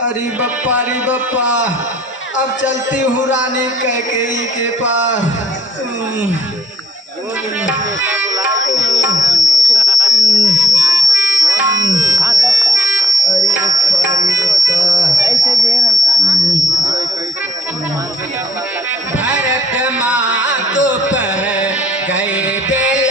अरे बप्पा अब चलती हूँ रानी कैकेयी के पास। अरे बप्पा भरत माँ तो पर गए बेल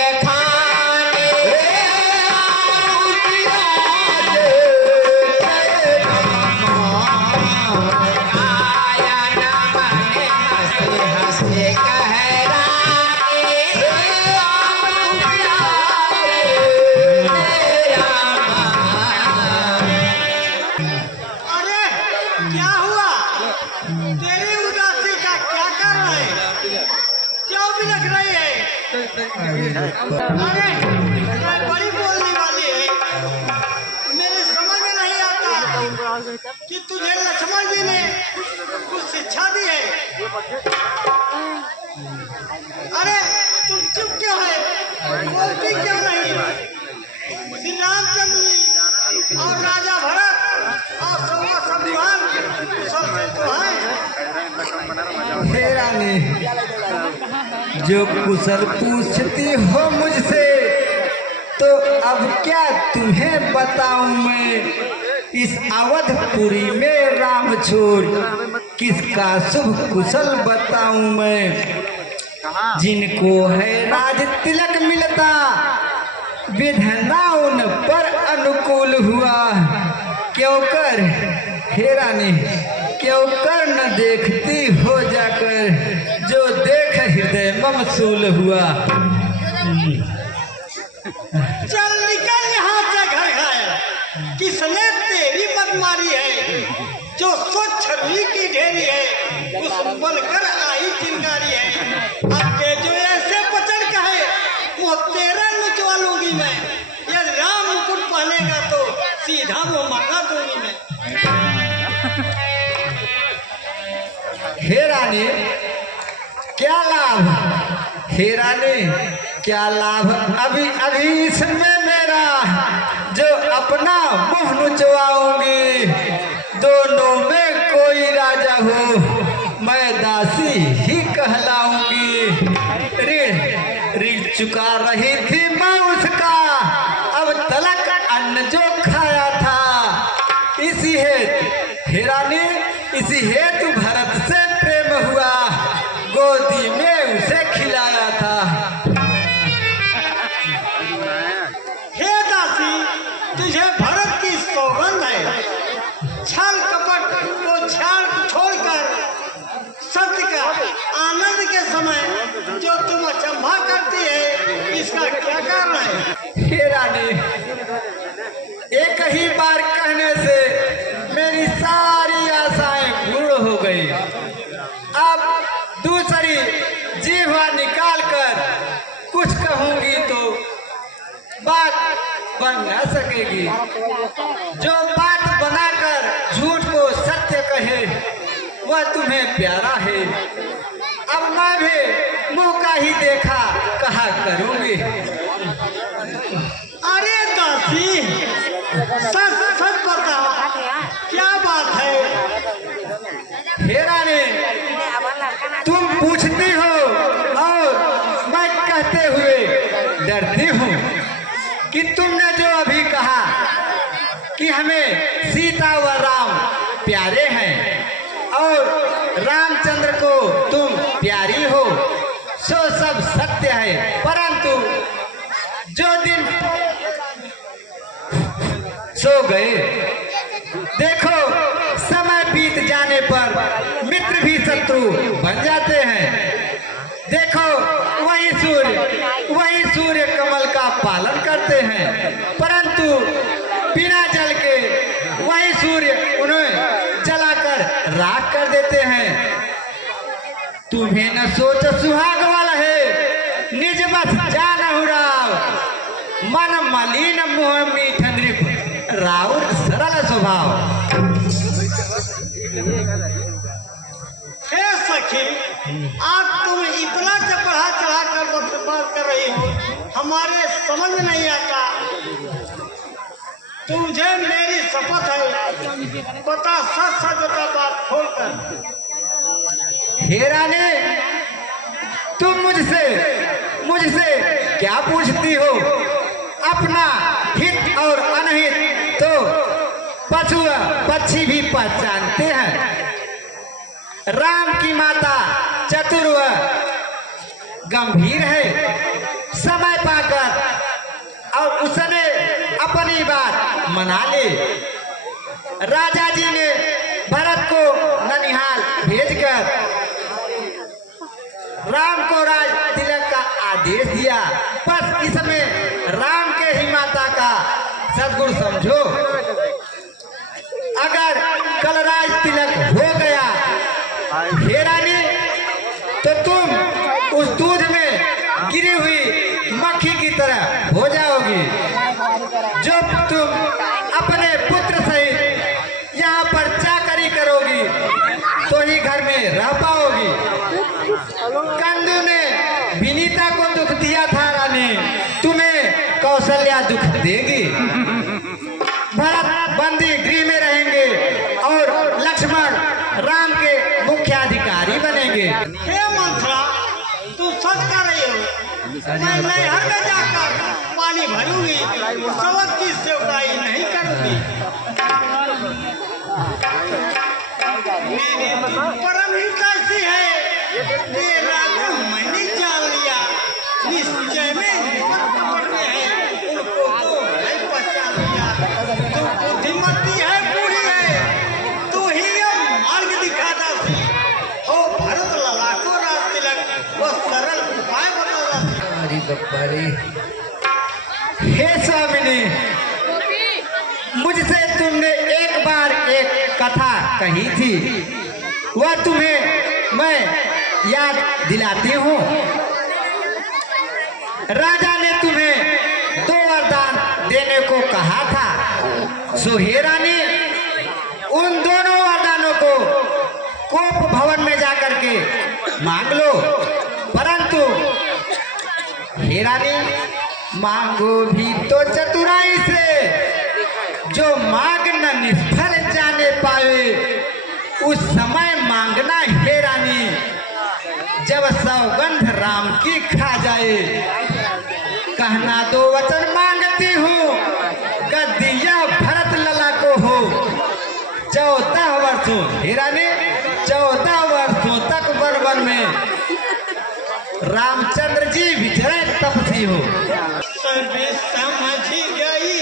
अरे बड़ी बोलने वाली है, मेरे समझ में नहीं आता कि तुझे लक्ष्मण जी ने कुछ शिक्षा दी है। अरे तुम चुप क्यों है, बोलती क्यों नहीं? श्री रामचंद्र जी और राजा भरत और सब विभाग तो है रानी, जो कुशल पूछती हो मुझसे तो अब क्या तुम्हें बताऊं मैं। इस अवधपुरी में राम छोड़ किसका शुभ कुशल बताऊं मैं। जिनको है राज तिलक मिलता विधना उन पर अनुकूल हुआ। क्यों कर हे रानी, क्यों कर न देखती हो जाकर, जो देख हृदय ममसूल हुआ। चल निकल यहाँ से घर घायल, किसने तेरी मत मारी है। जो स्वच्छ रुई की ढेरी है उस बनकर आई चिंगारी है। अब के जो ऐसे बचन कहे वो तेरा नचवा लूंगी मैं। यदि राम मुकुट पहनेगा तो सीधा वो मंगा दूंगी मैं। हे रानी क्या लाभ, हे रानी क्या लाभ अभी अभी इसमें मेरा, जो अपना मुंह नुचवाऊंगी। दोनों में कोई राजा हो मैं दासी ही कहलाऊंगी। ऋण चुका रही थी मैं उसका, अब तलक अन्न जो खाया था। इसी हेतु हे रानी, इसी हेतु भरत से प्रेम हुआ, गोदी में उसे खिलाया था। हे दासी, तुझे भरत की सौगंध है। छल कपट को छोड़कर सत्य का आनंद के समय जो तुम अचंभा करती है, इसका क्या कारण है? हे रानी, एक ही बार कहने से मेरी सारी आशाएं पूर्ण हो गई। अब दूसरी जीवा निकाल कर कुछ कहूंगी तो बात बन न सकेगी। जो बात बनाकर झूठ को सत्य कहे वह तुम्हें प्यारा है। अब मैं भी मुंह का ही देखा कहा करूंगी। अरे दासी, सच सच बताओ क्या बात है? हे रानी, तुम पूछती हो और मैं कहते हुए डरती हूँ कि तुमने जो अभी कहा कि हमें सीता व राम प्यारे हैं और रामचंद्र को तुम प्यारी हो, सो सब सत्य है। परंतु जो दिन सो गए, देखो समय बीत जाने पर मित्र भी शत्रु बन जाते हैं। देखो वही सूर्य कमल का पालन करते हैं, परंतु बिना जल के वही सूर्य उन्हें जलाकर राख कर देते हैं। तुम्हें न सोच सुहाग वाला है, निज बस जान राव। मन मलिन मुँह मीठन रिप राउर सरल स्वभाव। हे सखी, आज तुम इतना चढ़ा चढ़ा कर बात कर रही हो, हमारे समझ में नहीं आता। तुझे मेरी शपथ है, बता सच सच बता, बात खोलकर। हे रानी, तुम मुझसे मुझसे क्या पूछती हो? अपना हित और अनहित तो पशु पक्षी भी पहचानते हैं। राम की माता चतुर व गंभीर है। समय पाकर और उसने अपनी बात मना ली। राजा जी ने भरत को ननिहाल भेजकर राम को राज तिलक का आदेश दिया। बस इसमें राम के ही माता का सद्गुण समझो। अगर कल राज तिलक हो गया हे रानी, तो तुम उस दूध में गिरी हुई मक्खी की तरह हो जाओगी। जो तुम अपने पुत्र सहित यहाँ पर चाकरी करोगी तो ही घर में रह पाओगी। कंदू ने विनीता को दुख दिया था रानी, तुम्हें कौशल्या दुख देगी। भरत बंदी गृह में रहेंगे और लक्ष्मण राम के मुख्याधिकारी बनेंगे। हे मंथरा, तू सच कर रही हो। मैं नहर में जाकर पानी भरूंगी, सबक की सेवकाई नहीं करूंगी। मेरी परम हित ऐसी है कि राजा मैंने जान लिया। निश्चय में पड़ते हैं, उनको तो नहीं पहचान लिया। तू बुद्धिमती है, बूढ़ी है, तू ही ये मार्ग दिखाता सी हो। भरत लला को राज तिलक वो सरल उपाय बता। अरे बाबा रे। हे स्वामिनी, मुझसे तुमने एक बार एक कथा कही थी, वह तुम्हें मैं याद दिलाती हूँ। राजा ने तुम्हें 2 वरदान देने को कहा था। सो हे रानी, उन दोनों वरदानों को कोप भवन में जाकर के मांग लो। परंतु हे रानी, मांगो भी तो चतुराई से। जो मांगना निष्फल जाने पाए, उस समय मांगना हे रानी, जब सौगंध राम की खा जाए। कहना 2 वचन मांगती हूँ, गद्दिया भरत लला को हो। 14 वर्षों हे रानी, 14 वर्षों तक वन में रामचंद्र जी विजय तपसी हो। सब समझ गई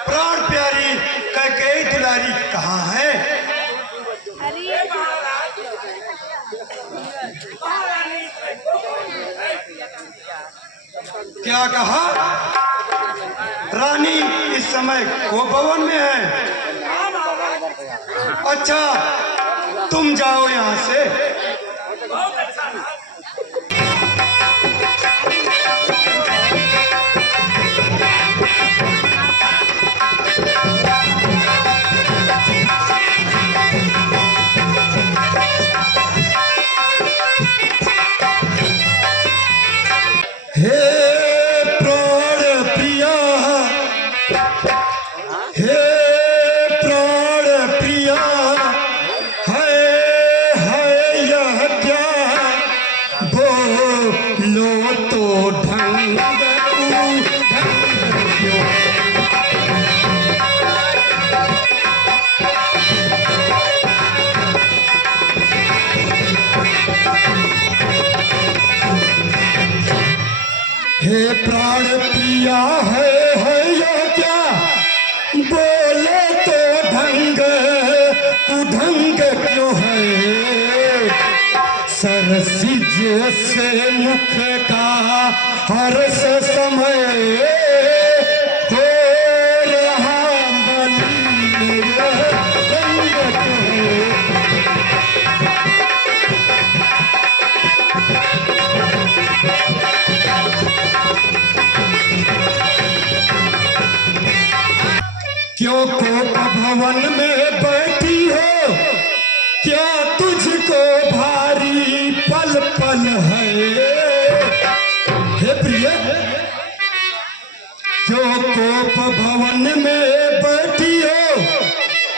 प्राण प्यारी कैकेयी दुलारी कहाँ है? क्या कहा? रानी इस समय को भवन में है। अच्छा, तुम जाओ यहाँ से। हे प्राण प्रिया, हे प्राण प्रिया, है यह क्या बोलो तो ढंग क्यों? हे प्राण प्रिया, है यह क्या बोले तो ढंग, तू ढंग क्यों है? सरसी जैसे मुख का हर्ष समय हो रहा मलिन, यह रंग क्यों है? क्यों कोप भवन में बैठी हो, क्या तुझको भारी पल पल है? हे प्रिय, क्यों कोप भवन में बैठी हो,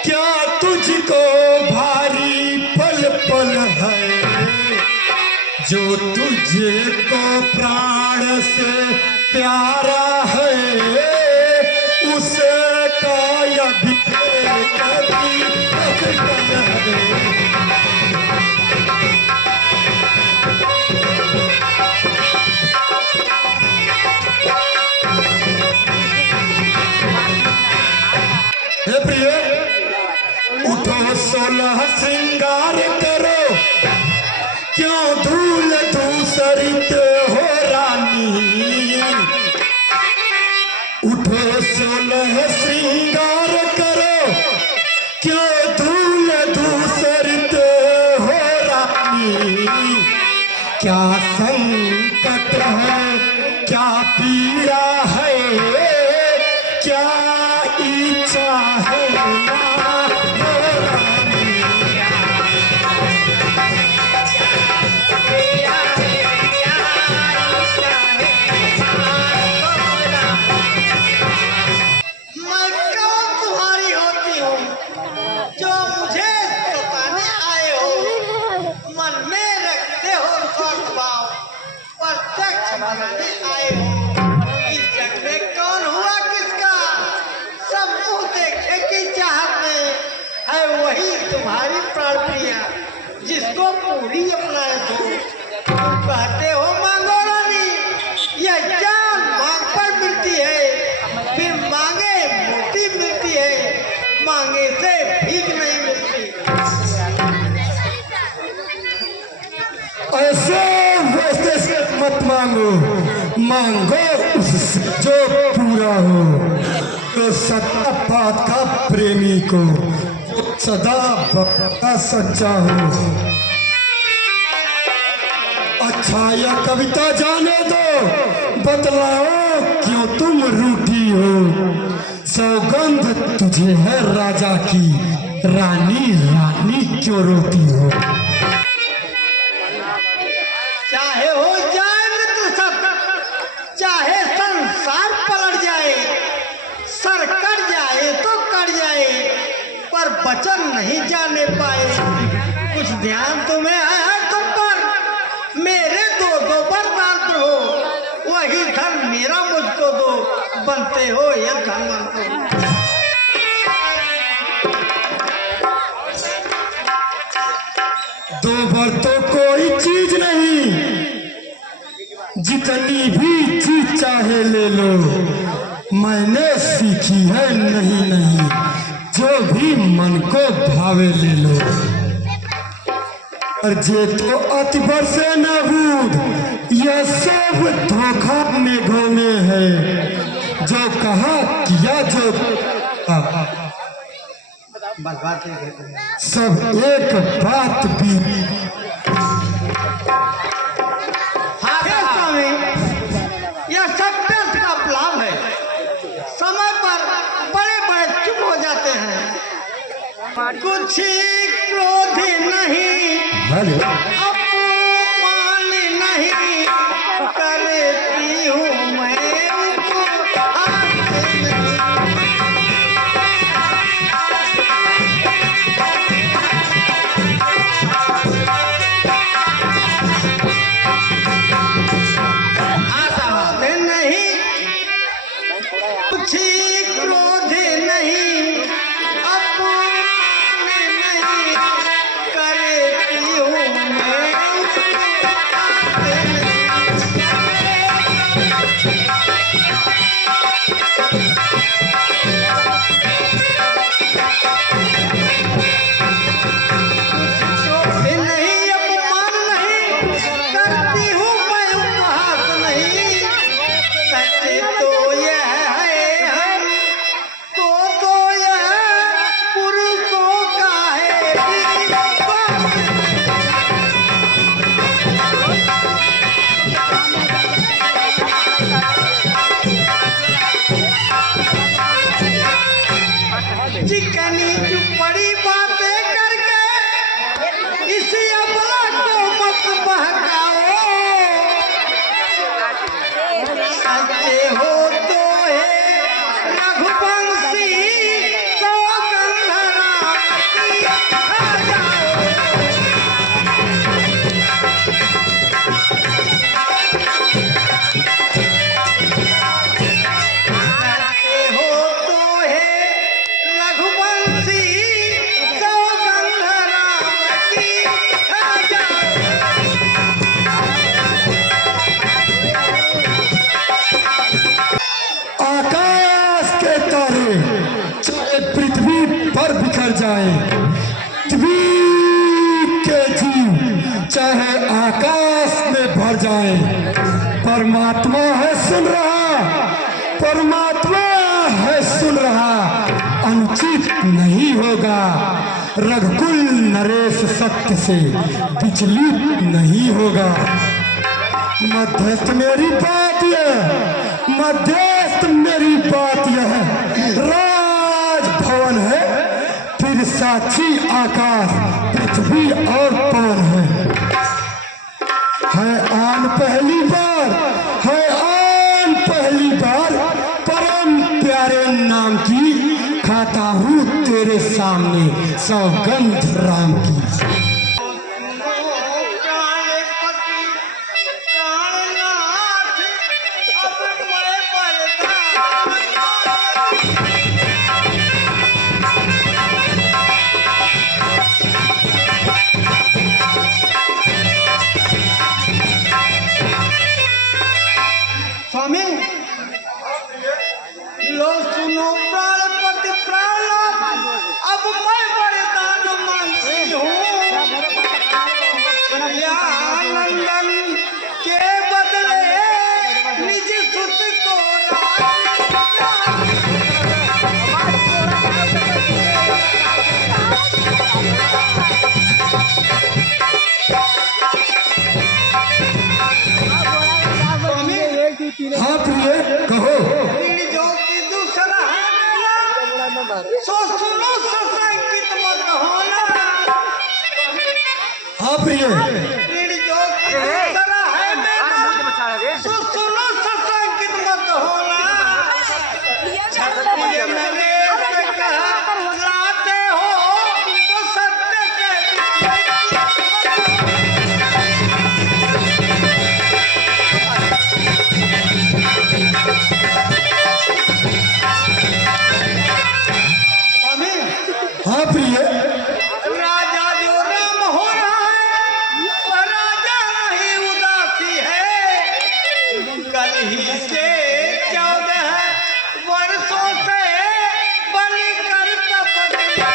क्या तुझको भारी पल पल है? जो तुझे को प्राण से प्यारा है, उसका यदि कभी अटकल है। हे प्रिय, उठो 16 श्रृंगार करो, क्यों धूल धूसरित हो रानी? उठो 16 श्रृंगार करो, क्यों धूल धूसरित हो रानी? क्या संकट है, क्या पीड़ा है, क्या इच्छा है ना हो रानी? मैं कौन तुम्हारी होती हूँ जो मुझे सताने आए हो? मन में रखते हो स्वार्थ भाव, प्रत्यक्ष बनाने आए हो। इस जग में कौन हुआ किसका, सब मुंह देखे की चाहत में है वही तुम्हारी प्राण प्रिया, जिसको पूरी अपनाए तुम कहते हो मांगो रानी। यह जान मांग पर मिलती है, फिर मांगे मोती मिलती है, मांगे से भीख नहीं मिलती। ऐसे वैसे से मत मांगो, मांगो उससे जो पूरा हो, तो सदा बात का प्रेमी को, जो सदा भक्त का सच्चा हो। अच्छा यह कविता जाने दो, बतलाओ क्यों तुम रूठी हो? सौगंध तुझे है राजा की, रानी रानी क्यों रोती हो? चाहे हो जाए मृत्यु सब, चाहे संसार पलट जाए, सर कट जाए तो कट जाए, पर वचन नहीं जाने पाए। कुछ ध्यान तुम्हें है तुम पर, मेरे दो वरदान हो, वही धन मेरा मुझको दो, बनते हो यह धनवंत हो। दो बार तो कोई चीज नहीं, जितनी भी चीज चाहे ले लो, मैंने सीखी है नहीं नहीं, जो भी मन को भावे ले लो। और जे तो अति बरसे न बूढ़, यह सब धोखा मेघों में है, जो कहा किया जो सब एक बात भी। हाँ स्वामी, यह सब व्यर्थ का लाभ है, समय पर बड़े बड़े चुप हो जाते हैं। कुछ क्रोध नहीं, अपमान नहीं करती जाए, द्वीप के जीव चाहे आकाश में भर जाए, परमात्मा है सुन रहा, परमात्मा है सुन रहा, अनुचित नहीं होगा। रघुकुल नरेश सत्य से विचलित नहीं होगा। मध्यस्थ मेरी बात यह, मध्यस्थ मेरी बात यह है, राजभवन है, फिर साक्षी आकाश पृथ्वी और पवन है आन पहली बार, है आन पहली बार, परम प्यारे नाम की खाता हूँ तेरे सामने सौगंध राम की। स्वामी लो सुनो प्राणपति प्राणनाथ, अब मैं वरदान मांगती हूँ। नंदन के बदले निज सुत को हाँ प्रिय कहो। जो कि दूसरा है मेरा, सो सुनो सशंकित मत होना। हाँ प्रिय जो कि दूसरा है मेरा, सो सुनो सशंकित मत होना। ये मैंने लाते हो तो सत्य के हाँ प्रिय राजा जो राम हो रहा है, वह राजा नहीं उदासी है। कल ही से 14 वर्षों से बलि कर तपस्या।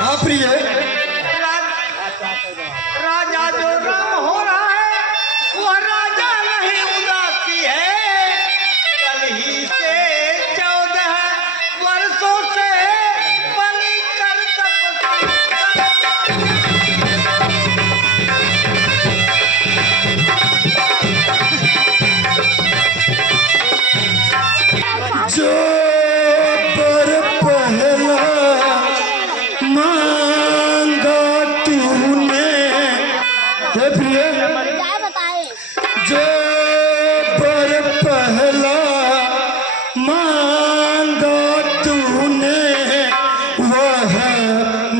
हाँ प्रिय राजा जो राम हो रहा है, वह राजा नहीं उदासी है। कल ही से 14 वर्षों से बलि कर तपस्या। जो पर पहला मांगा तूने, हे प्रिय जो पर पहला मांगा तूने, वह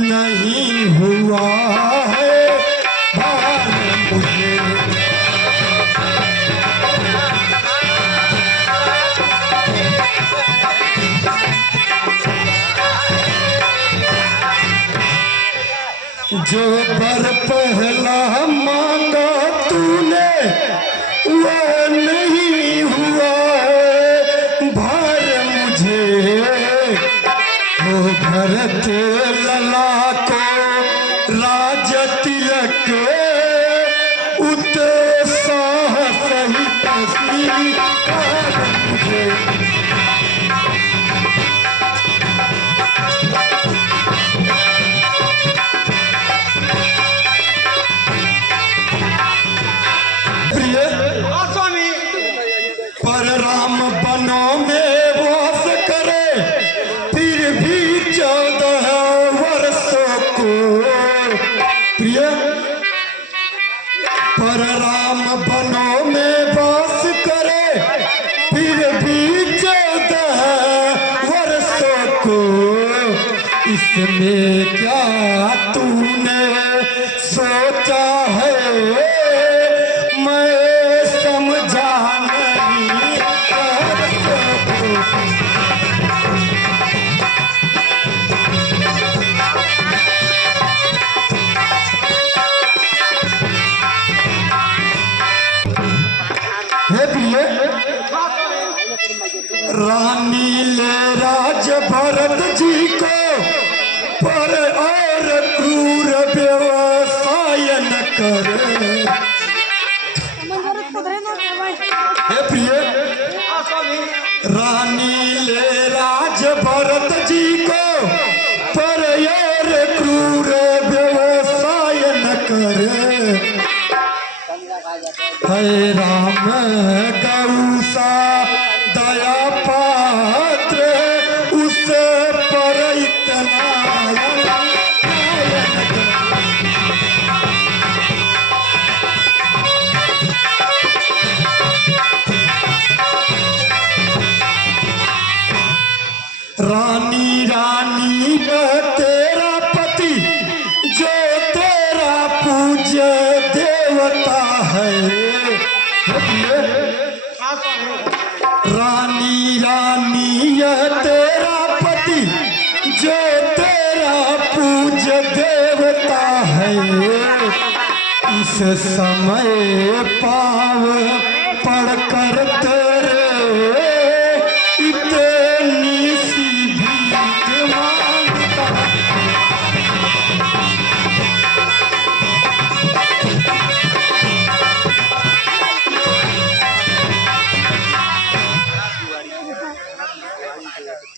नहीं हुआ है भार मुझे। जो बर पहला मांगा तूने, वह नहीं हुआ है भार मुझे। वो भरत लला को राज तिलक, उत्साह सहित स्वीकार मुझे। प्रिय हाँ स्वामी, पर राम बनों में वास करे, फिर भी 14 वर्षों को। प्रिय पर राम बनों में वास करे, फिर भी 14 वर्षों को। इसमें क्या तूने सोचा है, मैं समझा नहीं कर सकूं। रानी ले राज भरत जी को, पर और क्रूर व्यवसाय न करे। हे प्रिय, हाँ स्वामी। रानी ले राज भरत जी को, पर और क्रूर व्यवसाय न करे। है राम गौसा दया पात्र, उस पर इतना रानी रानी मैं तेरा पति, जो तेरा पूज्य देवता है। हाँ स्वामी। रानी रानी यह तेरा पति, जो तेरा पूज्य देवता है। इस समय पाव पढ़कर तेरे इतनी सी भीख मांगता।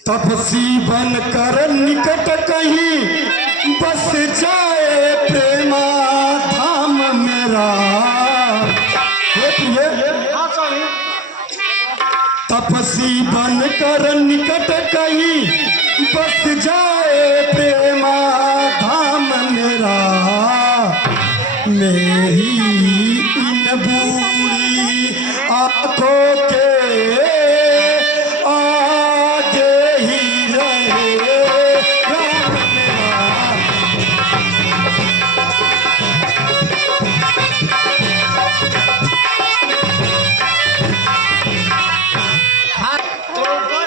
तपसी बनकर निकट कहीं बस जाए प्रेमा धाम मेरा। हे प्रिय, हाँ स्वामी। तपसी बनकर निकट कहीं बस जाए प्रेमा धाम मेरा। मेरी इन बूढ़ी आंखों के आगे ही रहे राम मेरा। तो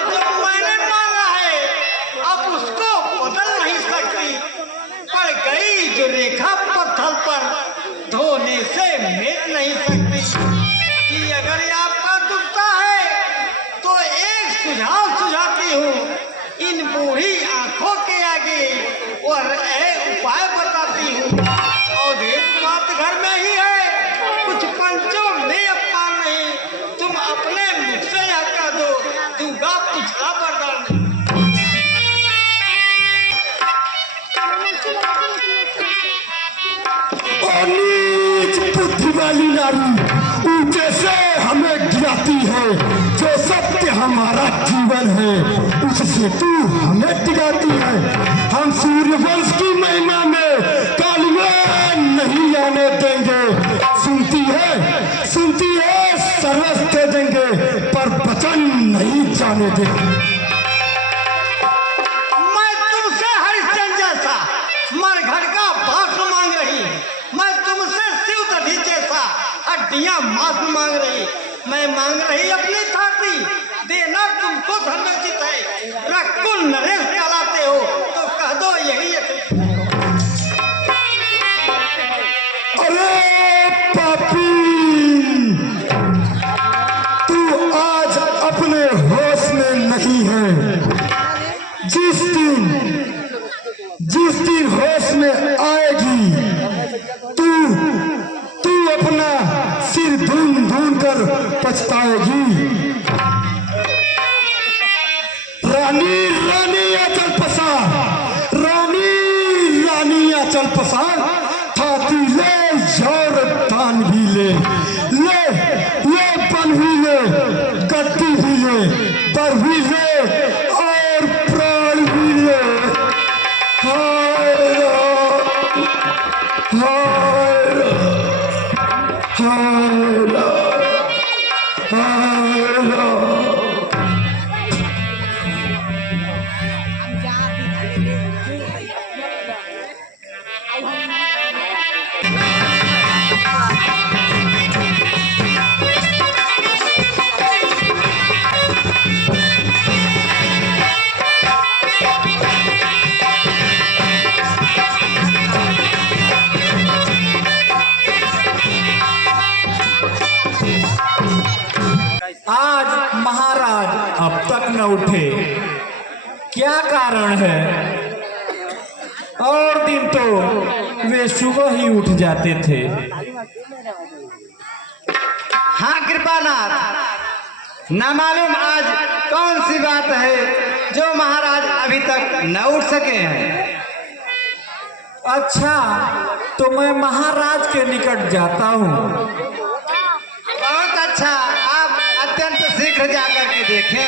जो मैंने मांगा है अब उसको बदल नहीं सकती। पड़ गई जो रेखा पत्थर पर, धोने से मिट नहीं सकती। कि अगर ये आपका दुखता है तो एक सुझाव सुझाती हूँ। इन बूढ़ी आंखों के आगे और उपाय बताती हूँ। और एक बात घर में ही है, कुछ पंचों में अपमान नहीं। तुम अपने मुख से यह कह दो, दूंगा तुझका वरदान। और नीच बुद्धि वाली नारी ऊंचे से हमें गिराती है। जो सत्य हमारा जीवन है उससे तू हमें टिकाती है। हम सूर्यवंश की महिमा में कालिया नहीं आने देंगे। सुनती है सर्वस्व दे देंगे, पर वचन नहीं जाने देंगे। मैं तुमसे हरिश्चंद्र जैसा मरघट का बास मांग रही। मैं तुमसे शिव दधी जैसा हड्डियां मांस मांग रही। मैं मांग रही अपनी छाती, देना तुमको धर्मचित है। रकुल नरेश कहलाते हो तो कह दो यही है। अरे पापी, तू आज अपने होश में नहीं है। जिस दिन होश में आएगी तू अपना सिर ढूंढ कर पछताएगी। रानी आंचल पसार, रानी आंचल पसार। थाती ले और तान भी ले पन भी ले, गद्दी भी ले, पर भी ले और प्राण भी ले। हाय राम, हाय राम, हाय राम, हाय राम। क्या कारण है? और दिन तो वे सुबह ही उठ जाते थे। हाँ कृपानाथ, न मालूम आज कौन सी बात है जो महाराज अभी तक न उठ सके हैं। अच्छा, तो मैं महाराज के निकट जाता हूँ। बहुत अच्छा, आप अत्यंत शीघ्र जाकर के देखें।